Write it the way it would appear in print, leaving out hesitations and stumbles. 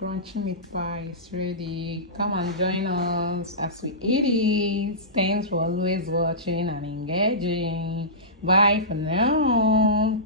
Crunchy meat pie is ready. Come and join us as we eat it. Thanks for always watching and engaging. Bye for now.